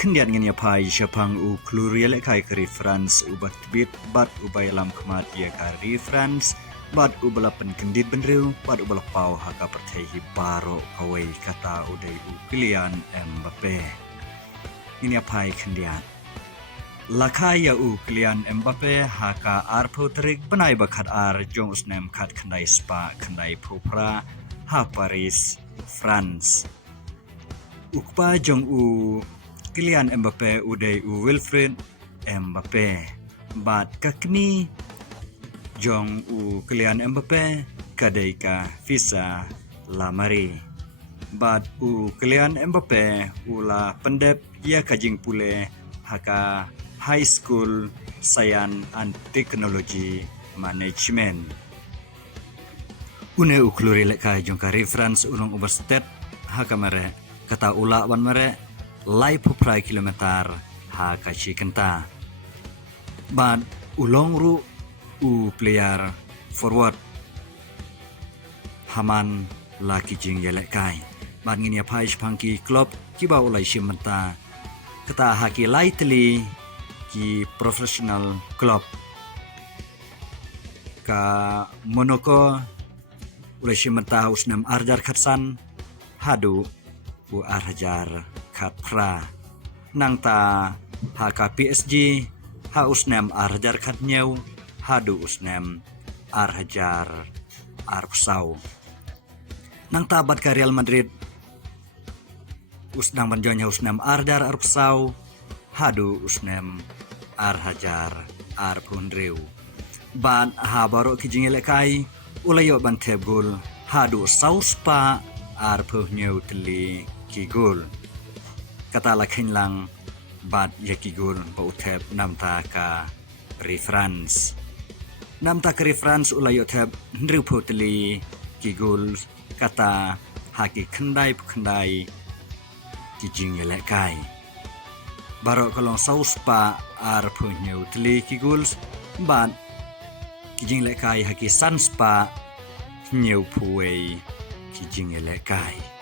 Kendian ngin yapai syapang u kluriel kai ke reference ubat bit bat ubay lam kemat ya ka reference bat ubalapan kendit benriu bat ubalapau haka pertehi baro kawai kata uday u pilihan Mbappe. Ngin yapai kendian Lakaya u pilihan Mbappe haka arpo terik benai bakat ar jong usnem kat kendai spa kendai popra ha Paris France. Ukpa jong u Kylian Mbappe uday u Wilfried Mbappe bat kakni jong u Kylian Mbappe kadai ka visa lamari bat u Kylian Mbappe ula pendep ia kajing pule haka high school science and technology management une u kluri leka jong ka reference ulung universitet haka mare kata ula wan mare lai puprai kilometer ha kaci kenta ban ulong ru u player forward haman la kijing yelek kai ban ngin ya pai pangki klub kiba ulai shimenta kata haki lightly ki professional club ka monoko ulai shimenta usnam arjar khatsan hadu u arjar Katra nang ta haka PSG ha usnem arjar khatnyau hadu usnem arjar arpsau nang ta bat ka Real Madrid usnang banjonya usnem arjar arpsau hadu usnem arhajar arpundriu ban ha baro kijingele kai ulayo ban tebul hadu sauspa arpuhnyau teli kigul kata lakhin lang bat yakigul ba uthep namta ka reference ulayo thep ndriu photli kigul kata haki khandai kijing yele kai baro kolong sauspa ar phunyu tli kigul bat kijing le kai haki sanspa nyeu phuei kijing yele kai